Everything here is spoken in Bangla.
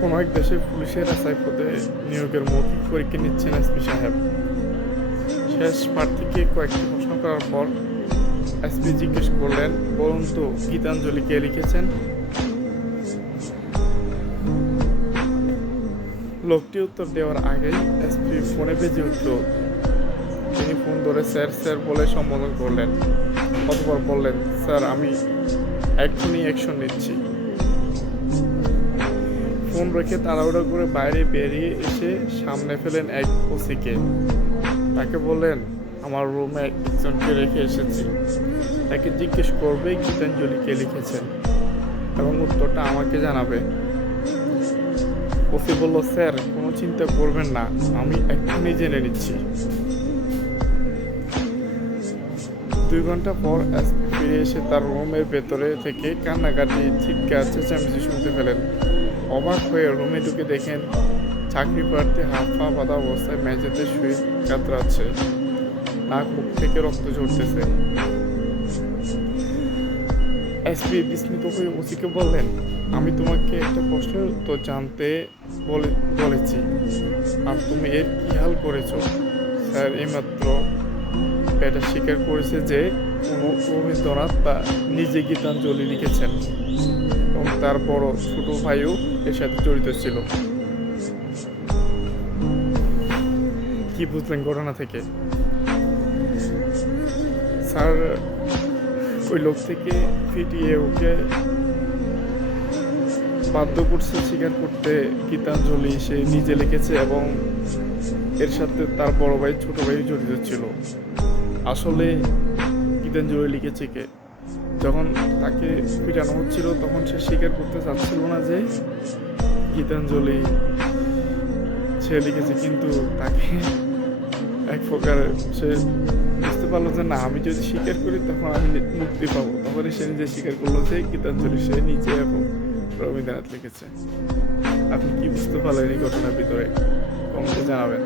কোনো এক দেশের পুলিশের এসআই পদে নিয়োগের মৌখিক পরীক্ষা নিচ্ছেন এসপি সাহেব। শেষ প্রার্থীকে কয়েকটি প্রশ্ন করার পর এসপি জিজ্ঞেস করলেন, বলুন তো গীতাঞ্জলি কে লিখেছেন? লোকটি উত্তর দেওয়ার আগেই এসপি ফোনে বেজে উঠল। তিনি ফোন ধরে, স্যার স্যার, বলে সম্বোধন করলেন। অতপর বললেন, স্যার, আমি এক্ষুনি অ্যাকশন নিচ্ছি। ফোন রেখে তাড়াহুড়ো করে বাইরে বেরিয়ে এসে সামনে ফেলেন এক ওসিকে। তাকে বললেন, আমার রুমে একজনকে রেখে এসেছি। তাকে জিজ্ঞেস করবে গীতাঞ্জলি কে লিখেছেন এবং উত্তরটা আমাকে জানাবে। ওসি বলল, স্যার, কোনো চিন্তা করবেন না, আমি এক্ষুনি জেনে নিচ্ছি। দুই ঘণ্টা পর ফিরে এসে তার রুমের ভেতরে থেকে কান্নাকাটি চিৎকার চেঁচামেচি শুনতে পেলেন। অবাক হয়ে রুমে ঢুকে দেখেন চাকরি প্রার্থী পা বাঁধা অবস্থায় মেঝেতে শুয়ে কাতরাচ্ছে। নাক, মুখ থেকে রক্ত ঝরতেছে। এসপি বিস্মিত হয়ে ওসিকে বললেন, আমি তোমাকে একটা প্রশ্নের উত্তর জানতে বলে বলেছি। আর তুমি এর কি হাল করেছ? স্যার, এইমাত্র এটা স্বীকার করেছে যে রবীন্দ্রনাথ বা নিজে গীতাঞ্জলি লিখেছেন। তার বড় ছোট ভাইও এর সাথে জড়িত ছিল। কি বুঝলেন ঘটনা থেকে? স্যার, ওই লোক থেকে ফিটিয়ে ওকে বাধ্য করছে স্বীকার করতে গীতাঞ্জলি সে নিজে লিখেছে এবং এর সাথে তার বড় ভাই, ছোট ভাই জড়িত ছিল। আসলে গীতাঞ্জলি লিখেছে কে? যখন তাকে পিটানো হচ্ছিল, তখন সে স্বীকার করতে চাচ্ছিল না যে গীতাঞ্জলি সে লিখেছে, কিন্তু তাকে এক প্রকার সে বুঝতে পারল যে না, আমি যদি স্বীকার করি, তখন আমি মুক্তি পাবো। তখন সে নিজে স্বীকার করল যে গীতাঞ্জলি সে নিজে এবং রবীন্দ্রনাথ লিখেছে। আপনি কি বুঝতে পারলেন এই ঘটনার ভিতরে? কমেন্টে জানাবেন।